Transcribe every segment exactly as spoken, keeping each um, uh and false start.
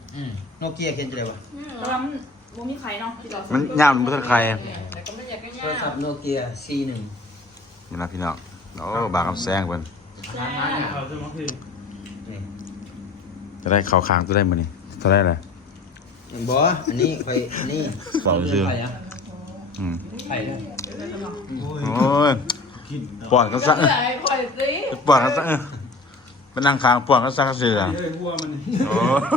โนเกียเขียนจะได้ปะแต่ว่ามันมันมีไข่เนาะมันย่ามมันบ่ทันใครแต่ก็ไม่อยากให้โทรย่าศัพท์โนเกีย ซี หนึ่งนี่นะพี่น้องโอ้บางคำแซงเพิ่นแซ่บเขาจะมาคืนนี่จะได้เข้าคางตัวได้มื้อนี้เท่าได้แหละบออันนี้ไฟอันนี้บอกซื่อไฟอ่ะอืมไฟเลยโอ้ยปอดก็ซะเหนื่อยคอยสิปอดก็ซะเป็นนั่งคางปอดก็ซะก็เสือเฮ้ยวัวมันโอ้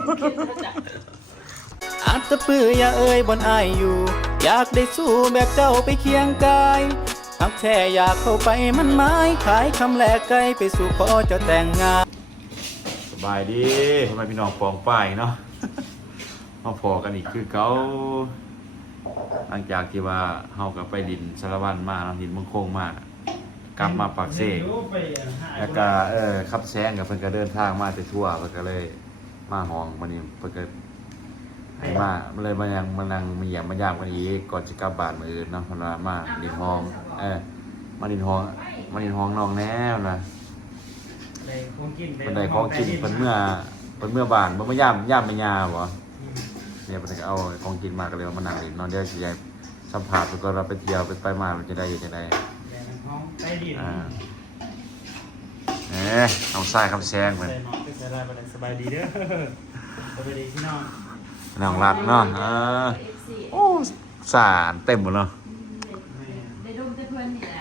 อาจจะปื้ออย่าเอ่ยบนอายอยู่ อยากได้สู้แบบเจ้าไปเคียงกายหักแท้อยากเข้าไปมันไม้ขายคำแลกไกลไปสู่ขอเจ้าแต่งงานสบายดีทำไมพี่น้องปองป้ายเนาะ มาพอกันอีกคือเก่าหลังจากที่ว่าเฮากับไปดินสารวันมาเนาะดินมังคงมากลับมาปากเสกแล้วก็เออขับแซงกับเพิ่นก็เดินทางมาแต่ทั่วเพิ่นก็เลยมาห้องมานี่เพิ่นก็ให้มามันเลยมายังมานั่งมาเยี่ยมมายามกันอีกก่อนจะกลับบ้านมื้ออื่นเนาะเพิ่นว่ามาดินห้องเออมาดินห้องมาดินห้องน้องแน่นะได้ของกินเพิ่นได้ของกินเพิ่นเมื่อเพิ่นเมื่อบ้านบ่มายามยามแม่ย่าบ่เนี่ยเพิ่นก็เอาของกินมาก็เลยเอามานั่งเล่นนอนเดี๋ยวสิให้สัมภาษณ์เพิ่นก็เราไปเที่ยวไปไปมามันจะได้อยู่จังได๋ห้องใต้ดินอ่าเอ๊ะเอาทรายคำแซงเพิ่นใส่หมอนใส่ลายไปสบายดีเด้อสบายดีพี่น้องน้องรักเนาะเออโอ้สารเต็มหมดเนาะได้ดมแต่เพื่อนนี่แหละ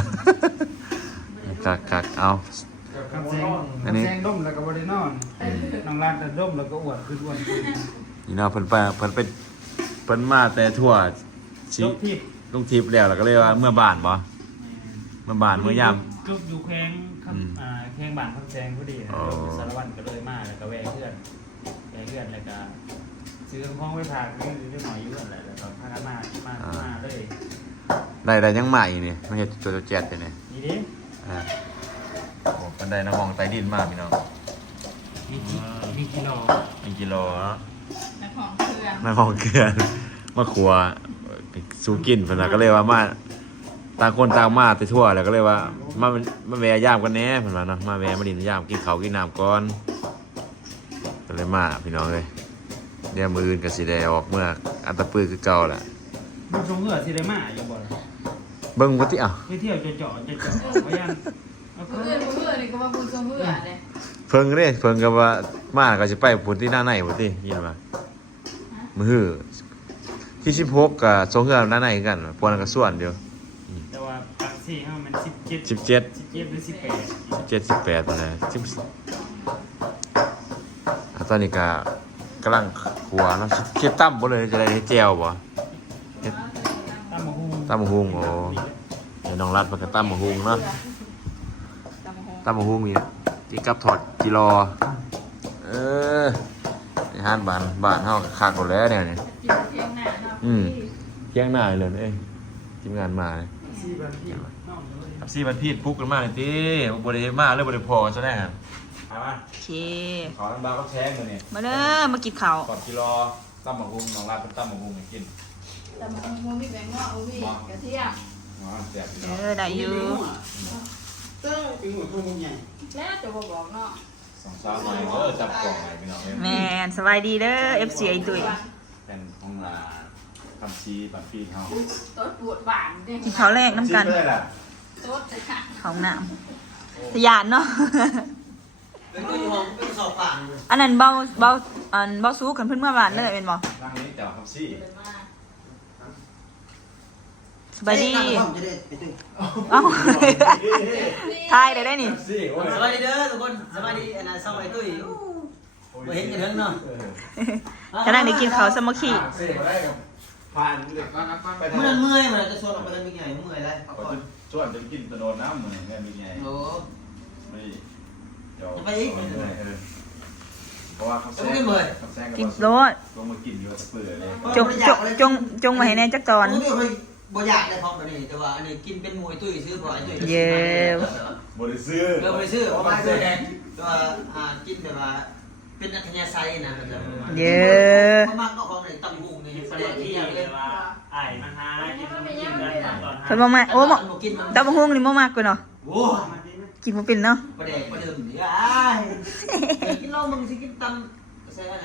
คักๆเอาคำแซงคำแซงด้มแล้วก็บริโนอนน้องรัดด้มแล้วก็อวดขึ้นอ้วนขึ้นนี่เนาะเพิ่นไปเพิ่นไปเพิ่นมาแต่ทั่วสิยกทิพย์ลงทิพย์แล้วแล้วก็เลยว่าเมื่อบ้านบ่เมื่อบ้านเมื่อยามจุกอยู่แข้งอ่าแข้งบ้านคำแซงพอดีสารวัตรก็เลยมาแล้วก็แวะเพื่อนแวะเพื่อนแล้วก็ซื้อห้องไว้พาเรื่องเรื่องหน่อยอยู่นั่นแหละแล้วก็พากันมามามาเลยได้ได้ยังใหม่นี่มันเฮ็ดตัวแจ๊ดอยู่นี่นี่ดิอ่าโอ้บันไดน้ำมองใต้ดินมากพี่น้องมีกิมีกิโลหนึ่งกิโลเนาะนักของเพื่อนน้ำมองเกลือมาครัวสู้กินเพิ่นน่ะก็เลยว่ามาต่างคนต่างมาแต่ทั่วแล้วก็เลยว่ามามาแวะยามกันแหน่เพิ่นว่าเนาะมาแวะมาดินยามกินข้าวกินน้ำก่อนก็เลยมาพี่น้องเอ้ยเดี๋ยวมื้ออื่นก็สิได้ออกเมื่ออันตะปือคือเก่าแหละบุญทรงเหงื่อสิได้มาอยู่บ่ล่ะเบิ่งว่าติอ่ะไปเที่ยวจะเจาะจะเจาะไว้ยังเอาเพื่อนเพื่อนนี่ก็มาบุญชมเพื่อนเลยเพิ่งเด้เพิ่งก็ว่ามาก็สิไปพุ่นที่หน้าในพุ่นติยินว่ามื้อที่สิบหกก็สงเฮือหน้าในกันพวกนั้นก็ส่วนเดียวแต่ว่าปักซี่เฮามันสิบเจ็ดสิบเจ็ดสิบเจ็ดหรือสิบแปดสิบเจ็ดสิบแปดพุ่นน่ะสิบอ่ะตอนนี้ก็กำลังขัวเนาะเฮ็ดตั้มบ่เลยจะได้เฮ็ดแจ่วบ่เฮ็ดตามมาฮู้ตำบักหุ่งโอ้เดี๋ยวน้องรัดมันก็ตำบักหุ่งเนาะตำบักหุ่งมีที่กับถอดกิโลเออในห้านบ้านบ้านเฮาคักหมดแล้วเนี่ยนี่กินเพียงหน้าเนาะอืมเที่ยงหน้าเลยเอ้ยทีมงานมาเลยสี่บันพี่น้องเลยครับสี่วันพีดพุกกันมาเลยติบ่ได้มาเลยบ่ได้พอกันซะแน่ครับเอามาโอเคขอน้ำบาก็แช้งเลยเนี่ยมาเด้อมากินข้าวถอดกิโลตำบักหุ่งน้องรัดเป็นตำบักหุ่งให้กินแต่มันคงมีแบงค์งอกเอาพี่กระเทียมอ๋อแซ่บอยู่เอเนาะอได้อยู่เต้าเป็นหัวตัวใหญ่แล้วจะบอกบอกเนาะสองสามหน่อยเด้อจับกล่องให้พี่น้องเอ้ยแมนสบายดีเด้อ เอฟ ซี ไอตุ้ยเป็นของลาคำชีบัตรพีเฮาต้นปวดบานเด้กินข้าวแรกน้ำกันซีเลยล่ะต้นเลยค่ะของน้ำทะยานเนาะเป็นตัวห้องเป็นสอบป่านอันนั้นเบาเบาอันเบาสู้กันเพิ่นเมื่อวานเลยเป็นบ่นั่งนี้แต่ว่าคำชีเป็นมาสบายดีห้องจะได้ไปตึ้งเอ้า ทายได้ได้นี่คำชีโอ้ยสวัสดีเด้อทุกคนสวัสดีอันนั้นสวัสดีตุ้ยมาเห็นกันเถิงเนาะกำลังได้กินข้าวสามัคคีเสียมาได้กับผ่านเด็กก็นักปั้นไปเมื่อนั้นเมื่อยมันจะชวนออกไปกันมีไงเมื่อยแล้วก็จะชวนจะกินตะโนนน้ำเหมือนแม่มีไงโอ้ไม่เดี๋ยวจะไปอีกเพราะว่าคำแซงคำแซงกินโลดลงมากินอยู่กับเปลือยเลยจงจงจงจงมาให้แน่จักตอนผมไม่เคยบ่อยากได้พร้อมตัวนี้แต่ว่าอันนี้กินเป็นมวยตุ้ยซื้อบ่ไอ้ตุ้ยเย้บริซื้อเราไปซื้อเพราะว่าซื้อตัวอ่ากินแบบว่าเป็นอัธยาศัยนะมันจะเย้เพราะมากก็ของในตำหูนี่กินแสสดลังดที่ที่อย่างเลเลย ยว่าไอ้มันหากินมันกินกันตอนเพิ่นบ่มาโอ้บ่กินมันตาบ่ฮู้นี่บ่มากกว่าเนาะโอ้กินบ่เป็นเนาะประเด็กประเดิมนี่อ้ายกินเหล้ามึงสิกินตำใช่ไหมน่ะโอ้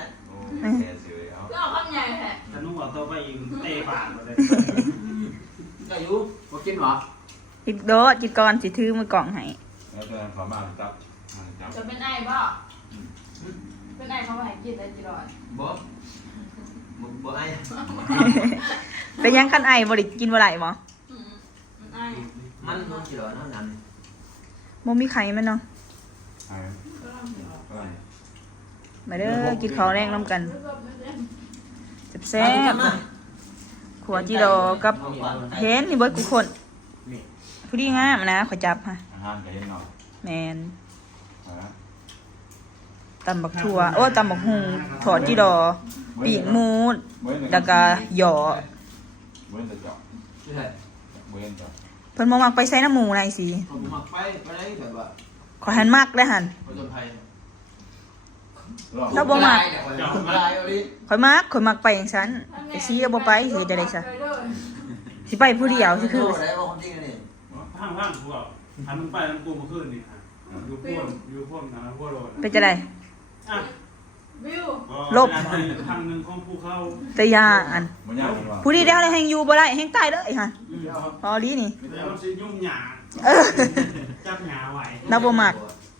แค่ซื้อเอาก็เอาข้างใหญ่แหละถ้านุ่งเอาตัวไปอีกเตะปากเลยก็อยู่บ่กินหรอกินโดดกินก่อนสิถือมือกล่องให้แล้วตัวนั้นเขามาจับมาจับจะเป็นไอ้บ่เป็นไอ้เขาไปให้กินได้จีรอดบ่บ่บ่ไอ้เป็นยังคันไอบ่ได้กินบ่ไหลบ่อืมเป็นไอ้มันมันสิรอเนาะนั่นบ่มีไข่มันเนาะเอาก็ต้องเดี๋ยวเอามาเด้อกินข้าวแรงนํกันแล้วก็ไม่ได้แซ่บๆขัวจิโดกับเห็นนี่เบิดกูคนผู้ดีงามนะขอยจับฮะอาหารก็เห็นเนาะแมนเอาละตำบักถั่วโอ้ตำบักหุงถอดจิโดปีกหมูแล้วก็หยอเว้นแต่เจาะใช่เว้นเจาะเพิ่นบ่มักไปใส่น้ำหมูไรสิผมมักไปไปได้แบบว่าขอยหันมักเลยหันผจญภัยรอบเราบ่มักคนตายเอาดิข่อยมักข่อยมักไปอย่างฉันไปซีก็บ่ไปสิจะได้ซะสิไปผู้เดียวสิคือได้บ่ความจริงอันนี้ห้างห้างกูอ่ะทำมึงไปแล้วกูมาขึ้นนี่ค่ะอยู่พ่วงอยู่พ่วงนะพ่วงโรดเป็นจะได้อ่ะวิวลบทางหนึ่งของภูเขาแต่ยาอันมันยากจังวะผู้ดีแล้วแห่งอยู่บ่ได้แห่งตายเลยหันพอดีนี่แล้วมันสิยุ่งหยาเออจับหยาไหวเราบ่มัก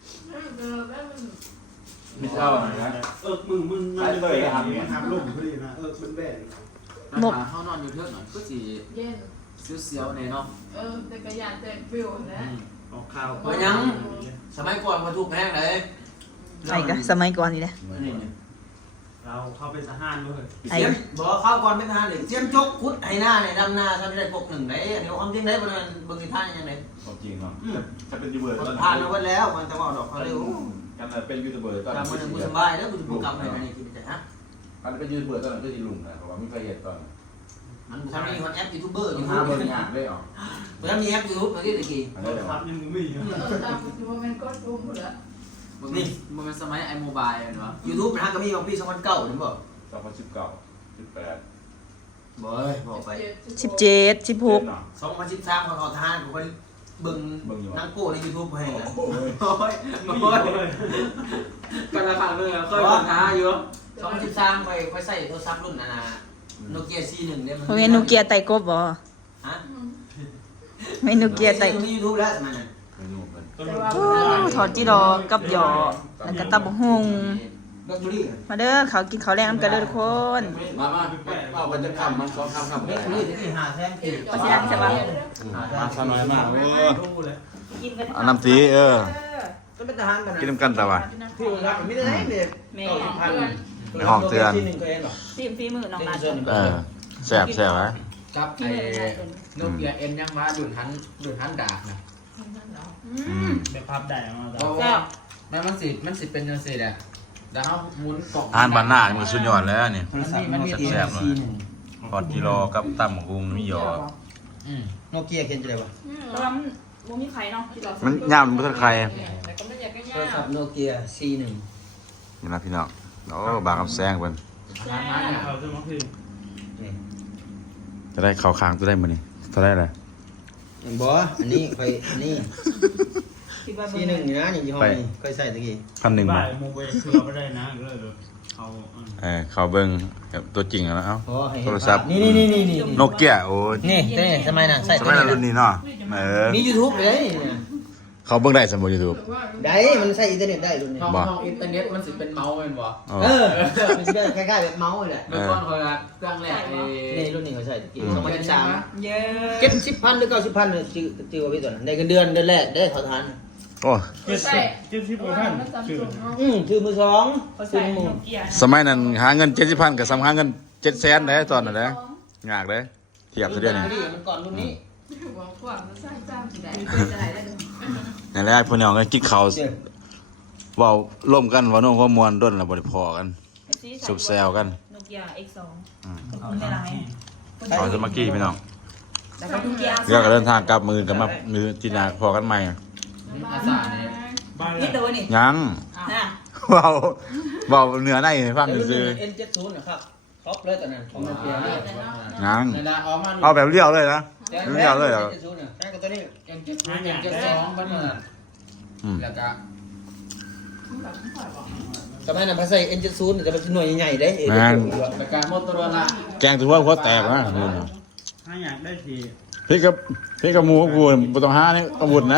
ไม่เช่านะเออมึงมึงมันจะไปทำลูกพอดีนะเออเป็นแบนหมกเขานอนอยู่เทือกหน่อยก็สีเย็นเสียวๆในเนาะเออแต่กระยานแต่วิวนะออกข่าวเพราะยังสมัยก่อนมาถูกแพงเลยไอ้กะสมัยก่อนนี่แหละนี่เราเข้าไปสะห้านด้วยไอ้เสียมบอกเข้าก่อนเป็นทหารเลยเสียมจกคุดให้หน้าในดำหน้าทำได้ปกหนึ่งได้อันนี้ความจริงได้บริเวณเบิ่งในท่านยังไงความจริงเนาะถ้าเป็นยูทูบเบอร์ตอนผ่านมาไว้แล้วมันจะบอกดอกเขาเร็วกันเป็นยูทูบเบอร์ตอนกำมือหนึ่งมือสบายแล้วกูจะปลูกกำอะไรนี่คิดจะฮะกันเป็นยูทูบเบอร์ตอนนั้นก็จะลุงนะเพราะว่าไม่เคยเห็นตอนมันทำมีคนแอปยูทูบเบอร์อยู่หาฮะเบอร์งานได้หรอเมื่อมีแอปยูทูบเมื่อกี้ตะกี้อันนี้เดี๋ยวครับยังมีเออตามคือว่ามันก็ทุ่มหมดแล้วมันเป็นมันเป็นสมัยไอโมบายเนาะยูทูบนะฮะก็มีของปีสองพันเก้าถึงบอกสองพันสิบเก้าสิบแปดบอกเลยบอกไปสิบเจ็ดสิบหกสองพันสิบสามเขาขอทานผมก็เบิ่งนังโก้ในยูทูบให้กันโอ้ยโอ้ยโอ้ยกันละครั้งเลยเคยปัญหาอยู่สองพันสิบสามไปไปใส่โทรศัพท์รุ่นนานาโนเกียซีหนึ่งเนี่ยมันเพราะงั้นโนเกียไต่กบบ่ฮะไม่โนเกียไต่มียูทูบแล้วสมัยนั้นไม่รู้เหมือนโอ้ถอดจิโดกับหยอแล้วก็ตำบักหุงก็ดูดิมาเด้อเขากินข้าวแรงน้ำกันเด้อทุกคนมามาเอามันจะคำมันสองคำคำเม็ดดูดิที่หาแซงคือมาสิดังใช่ปะมาสน้อยมากโอ้กินกันอันน้ำตีเออก็เป็นทหารกันกินน้ำกันแต่ว่าที่รับไม่ได้เด็กแม่ในห้องเตือนที่หนึ่งก็เองหรอซีมฝีมือน้องนัดเออแซ่บแซ่บไหมกับไอ้โนเกียเอ็นยังมาดุนหันดุนหันดาบนะอืมแบบพับได้มาเพราะว่าแม่มันสิมันสิเป็นยังสิแหละแล้วเขาหมุนกล่องอาหารบ้านหน้านี่มันสุดยอดแล้วนี่มันมีมันมีแซ่บๆเลยพอดกิโลกับตำหุงมีหยออืมโนเกียเขียนจะได้ปะแต่ว่ามันบ่มีไข่เนาะที่เรามันย่ามมันบ่ทันใครแต่ก็ไม่อยากก็โทรยาศักพท์โนเกียซีหนึ่งนี่นะพี่น้องโอ้บางคำแซงเพิ่นหามาเนี่ยเขาจะมาคือจะได้เข้าค้างตัวได้มื้อนี้เท่าได้เลยบออันนี้ไปอันนี้ที่ว่าซีหนึ่งอยู่นะนี่ยี่ห้อนี้เคยใส่ตะกี้พันหนึ่งบ่าบาทยโมเบลคือไม่ได้นะเลยเขาเออเข้าเบิ่งกับตัวจริงแล้วเอ้าโอ้ให้โทรศัพท์นี่นี่นี่นี่นี่โนเกียโอ้ยนี่นี่สมัยนั้นใส่สมัยนั้นรุ่นนี้เนาะเออมียูทูบเลยเขาเบิ่งได้สมบูรณ์ YouTube ได้มันใช้อินเทอร์เน็ตได้รุ่นนี้ห้องห้องอินเทอร์เน็ตมันสิเป็นเมาส์เป็นบ่อ๋อเออมันจะคล้ายๆแบบเมาส์เลยเมื่อก่อนเขาละเครื่องแรกเอนี่รุ่นนี้เขาใช้ตะกี้อืมสองพันสิบสามเยอะเจ็ดสิบพันหรือเก้าสิบพันเนี่ยจื้อจื้อว่าพี่ตัวนั้นได้เงินเดือนเดือนแรกได้ขอทานโอ้เจ็ดสิบเจ็ดสิบกว่าพันชื่ออืมถือมือสองเขาซื้ใส่อมือโนเกียสมัยนั้นหาเงินเจ็ดสิบพันกับสำหาเงินเจ็ดแสนได้ตอนนั้นแหละยากเลยเทียบซะเดี๋ยวนี้มันก่อนรุ่นนี้บอกว่ามันสร้างจ้างที่ไหนจะได้ได้ดูนั่นแหละพวกน้องก็กินข้าวเว้าร่วมกันเว่าโน้องความมวลด้นแล้วบ่ได้พอกัน สุบแซวกันโนเกีย เอ็กซ์ สองอืมขอบคุณหลายขอสมัครกี้พี่น้องๆแล้วก็โนเกียเดี๋ยวก็เดินทางกลับมือกันมามือจีนาพอกันใหม่อาสาเนี่ยบ้านนี่ตัวนี่ยังนะเว้าเว้าเหนือในให้ฟังซื่อเอ็นเจ็ดศูนย์นะครับท็อปเลยตอนนั้นของโนเกียเนี่ยๆยังในดาออกมาเอาแบบเลี้ยวเลยนะเลี้ยวเลยเหรอเจ็ดศูนย์เนี่ยใช่กับตัวนี้เอ็นเจ็ดศูนย์เอ็นเจ็ดสองเพิ่นว่าอืมแล้วก็แบบไม่ค่อยบอกตสมัยนั้นพระใส่เอ็นเจ็ดศูนย์จะเป็นหน่วยใหญ่ๆได้เอ็นแต่การมอเตอร์ละแกงถือว่าหัวแตกนะถ้าอยากได้ทีพี่กับพี่กับหมูกูบ่ต้องหานี่อาวุธนะ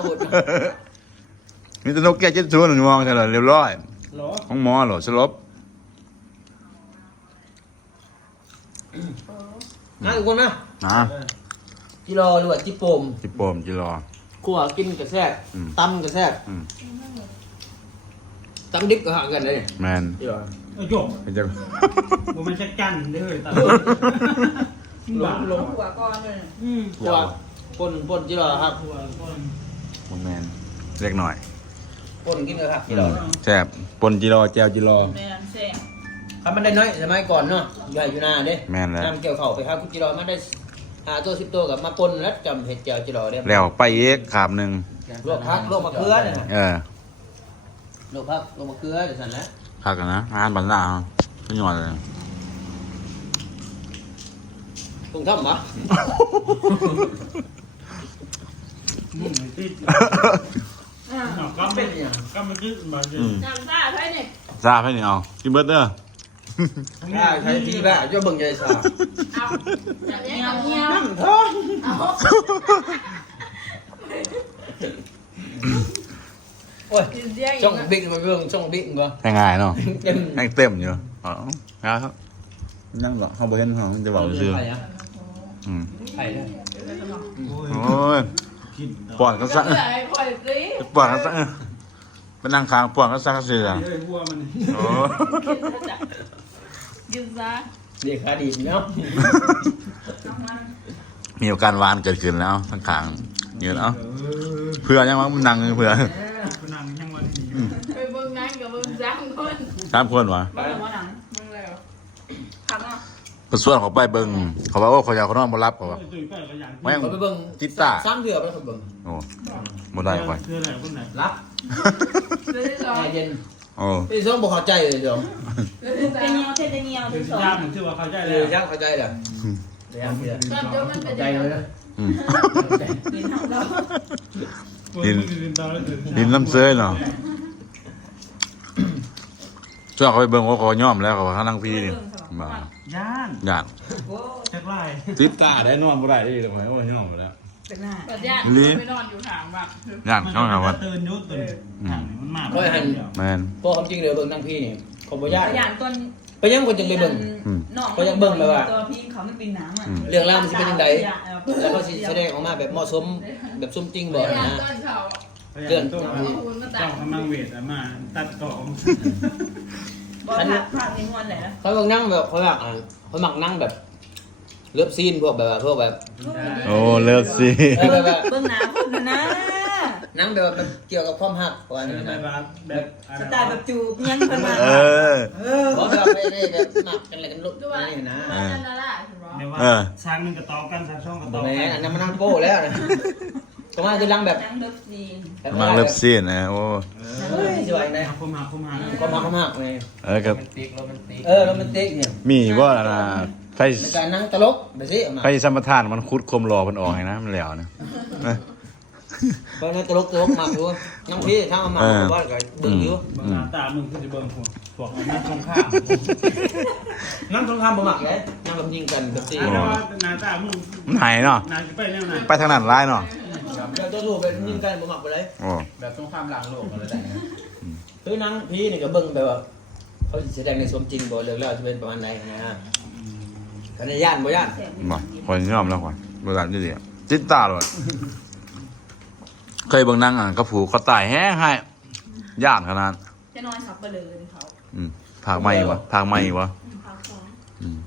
นี่ตะนกแก้เจ็ดศูนย์หนูมองใช่เหรอเรียบร้อยหรอของหมอเหรอสลบนะทุกคนนะนะจิรอหรือว่าจิโปมจิโปมจิรอขัวกินกระแทกอืมตำกระแทกอืมตำดิบก็หากันเลยแมนจิรอเออโยกเป็นจังบ่มันจะกันเด้อตาลงลงหัวก่อนเลยอืมขัวปนปนจิรอครับหัวก้อนบ่แมนเล็กหน่อยปนกินเลยครับจิรอแซ่บปนจิรอแจวจิรอแม่นแซ่บถ้ามันได้น้อยสมัยก่อนเนาะใหญ่อยู่นาเด้แม่นแล้วน้ำเกี่ยวเข่าไปครับคุณจิรอมันได้หาตัวสิบตัวกับมาปนแล้วจำเห็ดเจียวจิรอเด้แล้วไปเอกขาบหนึ่งลวกพักลวกมะเขือเนี่ยเออลวกพักลวกมะเขือเดี๋ยวสั่นแล้วพักกันนะอาหารบันดาขึ้นยอดเลยตรงท่ำปะมึงติดก็เป็นอย่างก็มันยึดมาเลยอืมจำได้ใช่เนี่ยทราบให้นี่เอากินเบิร์ดเด้อได้ใช้ที่แบบจะเบิ่งใจสาเอาอย่างนี้เอาเงี้ยน้ำท้องเอาโอ้ยกินเสียงอีช่องกนะบิ๊กมาเบิ่งช่องบิ๊กก่อนง่ายๆเนาะเต็มแห้งเต็มอยู่อ๋อครับนั่งเหรอเขาบ่เห็นเขาจะบอกซื่อไข่อะๆอืมไข่เลยโอ้ยปอดก็ซะเพื่อให้คอยสิปอดก็ซะไปนั่งค้างปอดก็ซะก็ซื่ออ่ะเฮ้ยหัวมันโอ้กินซะนี่ขาดีเนาะมีอาการหวานเกิดขึ้นแล้วทั้งขางเยอะแล้วเพื่อยังว่ามันนั่งเพื่อคุณนางยังวันนี้ไปเบิ่งนั่งกับเบิ่งจังคนสามคนวะบ้านหัวหนังเบิ่งแล้วพักเนาะเป็นส่วนเขาไปเบิ่งเขาว่าโอ้เขาอยากเขานอนบ่รับเขาว่าตุ้ยไปก็อย่างแม่งเขาไปเบิ่งติดตาสามเดือนไปเขาเบิ่งโอ้บ่ได้ค่อยคืออะไรคนไหนรับเรื่องที่สองแอร์เย็นโอ้พี่ส้มบอกเข้าใจเลยเดี๋ยวเรื่องที่เป็สาน มเงียวเทศเงียวคืที่อสองย่าผมชื่อว่าเขาใจเอแล้อวยังเข้าใจเลยเดี๋ยวเดี๋ยวเดี๋ยวตอนจบมันเป็นเข้าใจยังไงเลยนะอืมกินทั้งเราดินดินน้ำเซยเนาะช่วงเขาไปเบิ่งว่าเขาย่อมแล้วเขาว่าเขานั่งพี่นี่บ่าย่านย่านโอ้แท็กไลน์ติดตาได้นอนบ่ได้ดิเลยโอ้ยย่อมไปแล้วเป็นหน้าปัดญาติลิ้นไปนอนอยู่ถามว่าย่านเข้าหาวัดตื่นยุตื่นมันมากแม่นพวกความจริงเลยเบิ่งนั่งพี่นี่ผมบ่ยากพยานต้นไปยังคนจึงไปเบิ่งน้องเขายังเบิ่งเลยว่าตัวพี่เขามันเป็นน้ำอ่ะเรื่องราวมันสิเป็นยังไงแล้วเขาสิแสดงออกมาแบบเหมาะสมแบบสมจริงบ่เวลานะต้นเขาเตือนตัวเจ้ากำลังเวทมาตัดต่อบอกภาพภาพนี้มวนแหละนะเขาบอกนั่งแบบเขาอยากอ่ะเขามักนั่งแบบเลิฟซีนพวกแบบว่าพวกแบบโอ้เลิศสิเออแบบว่าเบื้องหน้าพุ่นนะนั่งแบบว่าแบบเกี่ยวกับความหักประมาณนี้แบนะบแบบสไตล์แบบจูบยังเพิ่นมาเออเพราะแบบไม่ได้แบบหมักกันอะไรกันลุกด้วยนี่นะว่าจะน่ารักถูกไหมเดี๋ยวว่าเออสร้างหนึ่งกระต่อกันสร้างช่องกระต่อแหมอันนั้นมันนั่งโป้แล้วนะตรงนั้นคือนั่งแบบยังเลิฟซีนแบบมังเลิศสินะโอ้เฮ้ยสวยนะคมหาคมหาความหักความหักเลยเออกับติ๊กโรแมนติกเออโรแมนติกเนี่ยมีว่านะไฟในการนั่งตลกไปสิเอามาไฟสัมปทานมันคุดคมรอมันออกให้นะมันแล้วนะเพราะนั่งตลกตลกมากดูนั่งพี่ถ้าเอามาว่าก็เบิ่งอยู่บางหน้าตามึงคือจะเบิ่งพวกพวกนั่งตรงข้ามนั่งตรงข้ามบ่มักเลยนั่งแบบยิงกันแบบสิอ่าแล้วว่าหน้าตามึงมันหายเนาะหน้าจะไปแนวไหนไปทางนั้นร้ายเนาะเดี๋ยวตัวรูปไปยิงกันบ่มักไปเลยโอ้แบบสงครามหลังโลกอะไรแต่งคือนั่งพี่นี่ก็เบิ่งแบบว่าเขาสิแสดงในสมจริงบ่เรื่องแล้วจะเป็นประมาณไหนนะกันย่านบ่ย่านบ่คนยอมแล้วก่อนโบราณนี่ดิจิตตาเลยเคยเบิ่งหนั่งอ่ะกระผูกเขาตายแห้งให้ย่านขนาดจะนอนสับไปเลยเขาอืมผากไหม้วะผากไหม้วะพักสองอืม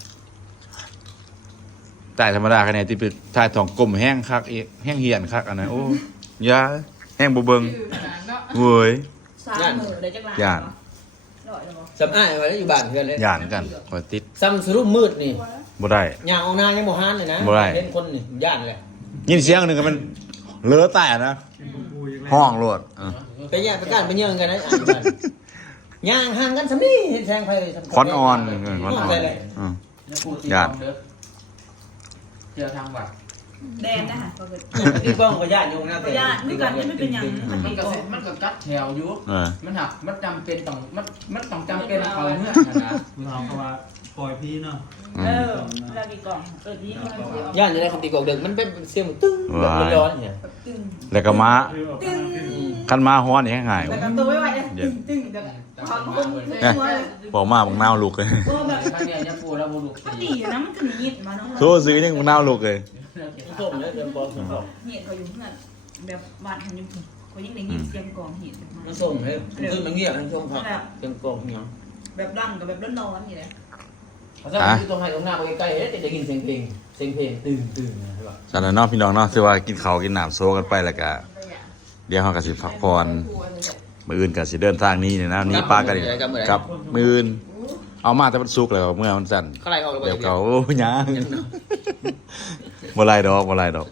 ตายธรรมดาคะแนนที่เป็นชายทองกลมแห้งคักอีกแห้งเหียนคักอันนั้นโอ้ยาแห้งบ่เบิ่งคือขนาดเนาะเว้ยสามมือได้จักรย่านร้อยแล้วบ่สำอ้ายไว้อยู่บ้านเพื่อนเลยย่านกันคอยติดซ้ำสรุปมืดนี่บ่ได้ย่างออกหน้ายังบ่ฮานเลยนะบ่ได้เห็นคนนี่ย่านเลยยินเสียงหนึ่งก็มันเลอะแต่นะห้องโลดอ่ะไปย่างไปกันไปเยื่องกันนะอ่านกันย่างห่างกันสำนี่เห็นแสงไฟสำคอนออนเออคอนออนไปเลยอืมแล้วกูตีย่านเด้อเจอทางวัดแดนนะคะก็คือที่กล้องก็ญาติโยงนะก็ญาติไม่กันไม่เป็นอย่างมันก็เสร็จมันก็กัดแถวอยู่เออมันหักมันจำเป็นต้องมันมันต้องจำเป็นเขาเมื่อนะคุณเอาเขาว่าปล่อยพี่เนาะเออเรามีกล่องเออนี่มันคือญาติจะได้คำตีกอกเด็กมันเป็นเสียงตึ้งแบบร้อนเนี่ยตึงแล้วก็ม้าตึงคันม้าฮ้อนนี่ให้หายแล้วก็ตัวไว้ไว้ตึงตึงแบบความคมเลยว่าบอกมาบักนาวลูกเลยแบบถ้าเนี่ยจะปูแล้วบุรุษมันดีนะมันก็มีเห็ดมาเนาะโทษซื้อยังบักนาวลูกเลยส้มเนี่ยเดินบอลส้มเห็ดเขาอยู่เพื่อนแบบบ้านเขาอยู่เขายิ่งได้ยินเสียงกองเห็ดมันส้มเลยคือมันเงียบทั้งช่วงครับเป็นกองเนาะแบบดังกับแบบร้อนๆอย่างเงี้ยเขาจะอยู่ตรงไหนตรงหน้าใกล้ๆเอ๊ะจะได้ยินเสียงเพลงเสียงเพลงตื่นตื่นใช่ป่ะจากนั้นเนาะพี่น้องเนาะถือว่ากินข้าวกินน้ำโซกันไปแล้วก็เดี๋ยวเราก็สิพักผ่อนมื้ออื่นก็สิเดินทางนี้เนี่ยนะนี่ป้ากันอีกกับมื้ออื่นเอามาแต่มันสุกแล้วเมื่อมันสั่นเขาไล่ออกเดี๋ยวเขาโอ้ยยังบ่ไรดอกบ่ไรดอก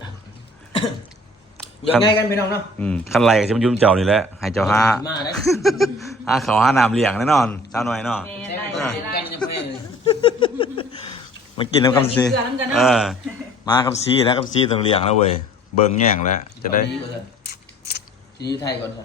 ยังไงกันพี่น้องเนาะอืมคันไรก็สิมันยุ่มเจ้านี่แหละให้เจ้าหามาได้หาเขาวหาน้ำเลี้ยงแน่นอนเจ้าหน่อยเนาะแม่แซ่ได้บได้กันได้ยังไม่เลยมันกินน้ำคำซีเกลือน้ำกันเนาะเออ มาคำซีแล้วคำซีต้องเลี้ยงแล้วเว้ยเบิ่งแง่งแล้วจะได้ซีไทยก่อนครับ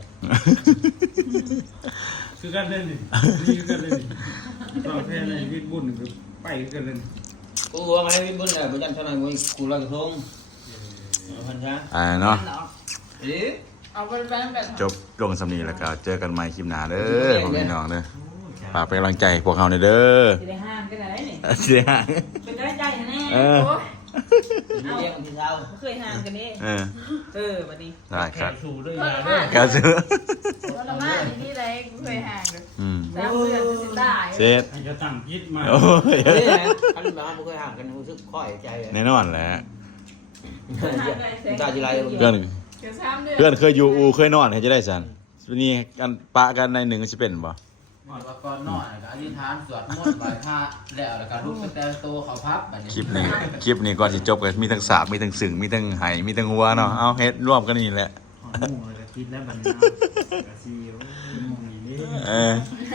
คือกันเล่นนี่นี่คือกันเล่นนี่เราแค่ในวิทย์บุญคือไปคือกันเล่นกูว่าไงวิบุญเลยบุญยันเท่านั้นกูกูรักทงพันช้าอ่าเนาะเอ๊ะเอาไปไปแบบจบลงสำนีแล้วก็เจอกันใหม่คลิปหน้าเด้อพ่อพี่น้องเด้อฝากเป็นกำลังใจพวกเขาหน่อยเด้อจะได้ห้ามกันอะไรเนี่ยเสียเป็นได้ใจแน่เออเลี้ยงพี่เช้าเคยห้ามกันนี่เออเออวันนี้ได้ครับสู่ด้วยทรยามานก็ซื้อทรมานนี่ไรกูเคยห่างเลยอืมสามเดือนจะตายเสร็จให้จะตั้งยิดมาโอ้ยเฮ้ยคันแบบกูเคยห่างกันรู้สึกค่อยใจเลยแน่นอนแหละตาจีไรเพื่อนเดี๋ยวสามเดือนเพื่อนเคยอยู่อูเคยนอนให้จะได้สันวันนี้กันปะกันในหนึ่งสิเป็นบ่หมดว่าก่อนนอนก็อธิษฐานสวดมนต์ไหว้พระแล้วแล้วก็ลุกไปแต่โตเขาพับบัดนี้คลิปนี้คลิปนี้ก่อนสิจบก็มีทั้งสาบมีทั้งสึงมีทั้งไหมีทั้งหัวเนาะเอาเฮ็ดร่วมกันนี่แหละหอมหมูเลยคิดแล้วบันน้ำกระซีโอ้ยมองอย่างนี้เออ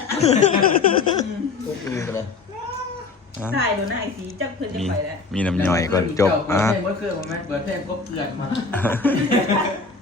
กูกูเลยใช่ดูหน้าไอ้สีจับเพื่อนจะมีไปแล้วมีน้ำย่อยก่อนจบเปิดอ่ะเพลงเมื่อคืนผมไหมเปิดเพลงกบเกลื่อนมา